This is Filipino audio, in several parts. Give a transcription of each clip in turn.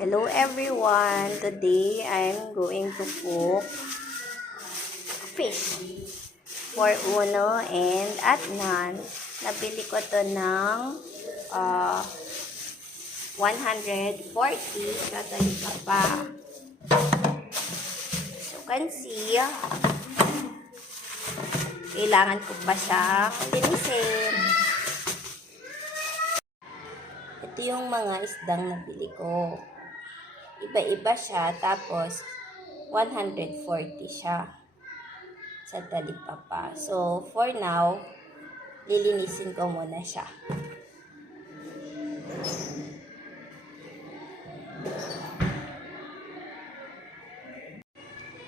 Hello everyone! Today I'm going to cook fish for Uno and Adnan. Nabili ko to ng 140 sa Talipapa. So you can see, kailangan ko pa siyang linisin. Ito yung mga isdang nabili ko. Iba-iba siya, tapos 140 siya sa Talipapa. So, for now, lilinisin ko muna siya.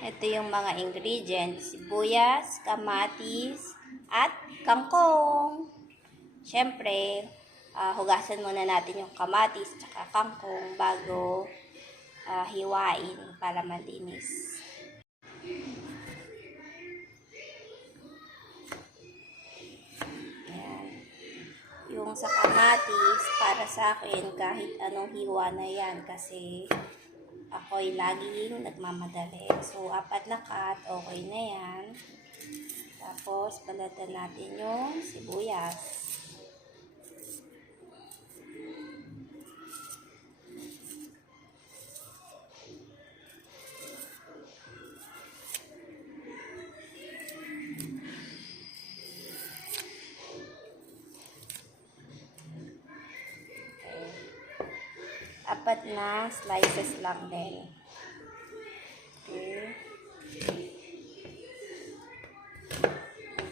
Ito yung mga ingredients: sibuyas, kamatis, at kangkong. Siyempre, hugasan muna natin yung kamatis at kangkong bago hiwain para malinis. Ayan. Yung sa kamatis, para sa akin, kahit anong hiwa na yan kasi ako'y laging nagmamadali. So, 4 na cut, okay na yan. Tapos, balatan natin yung sibuyas. Apat na slices lang din. Okay.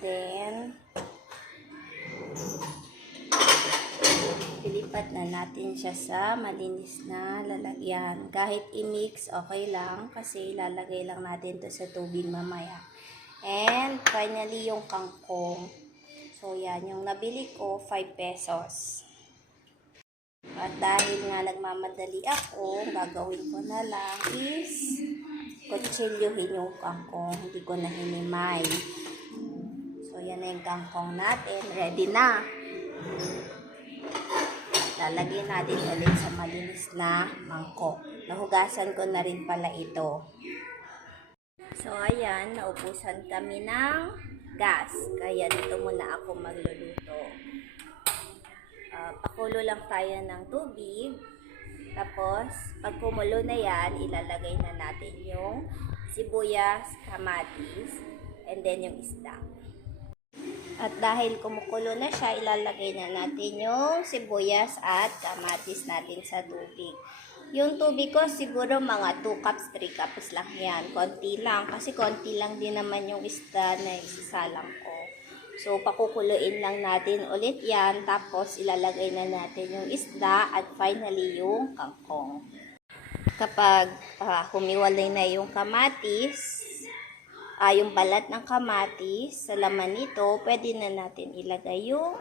Then, ilipat na natin siya sa malinis na lalagyan. Kahit i-mix, okay lang kasi ilalagay lang natin to sa tubig mamaya. And, finally, yung kangkong. So, yan. Yung nabili ko, 5 pesos. At dahil nga nagmamadali ako, gagawin ko na lang is kutsilyohin yung kangkong. Hindi ko na hinimay. So, yan na yung kangkong natin. Ready na. Lalagyan natin ulit sa malinis na mangkok. Nahugasan ko na rin pala ito. So, ayan. Naubusan kami ng gas. Kaya dito muna ako magluluto. Pakulo lang tayo ng tubig. Tapos, pag kumulo na yan, ilalagay na natin yung sibuyas, kamatis, and then yung isda. At dahil kumukulo na siya, ilalagay na natin yung sibuyas at kamatis natin sa tubig. Yung tubig ko, siguro mga 2 cups, 3 cups lang yan. Konti lang, kasi konti lang din naman yung isda na isasalang ko. So, pakukuluin lang natin ulit yan. Tapos, ilalagay na natin yung isda at finally yung kangkong. Kapag humiwalay na yung kamatis, yung balat ng kamatis sa laman nito, pwede na natin ilagay yung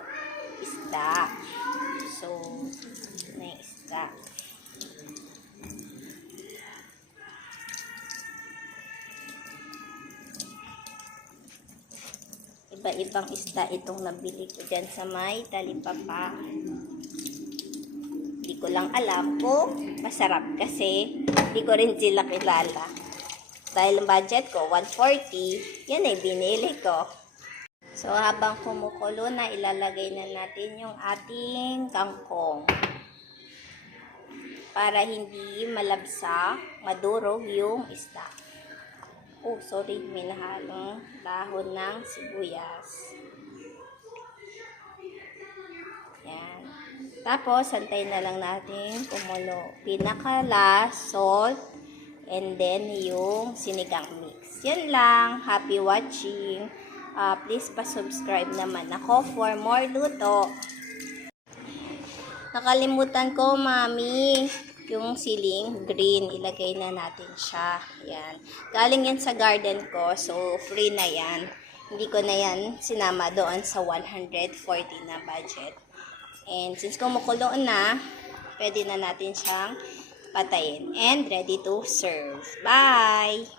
isda. So, na yung isda. Iba-ibang isda itong nabili ko dyan sa may Talipapa. Hindi ko lang alam kung masarap kasi hindi ko rin sila kilala. Dahil ang budget ko, 140, yan ay binili ko. So, habang kumukulo na, ilalagay na natin yung ating kangkong. Para hindi malabsa, madurog yung isda. Oh, sorry, may nahalong dahon ng sibuyas. Yan. Tapos, antayin na lang natin kumulo. Pinaka-last, salt, and then yung sinigang mix. Yan lang. Happy watching. Please pa-subscribe naman ako for more luto. Nakalimutan ko, mami. Yung siling green, ilagay na natin siya. Yan. Galing yan sa garden ko, so free na yan. Hindi ko na yan sinama doon sa 140 na budget. And since kumukulo na, pwede na natin siyang patayin. And ready to serve. Bye!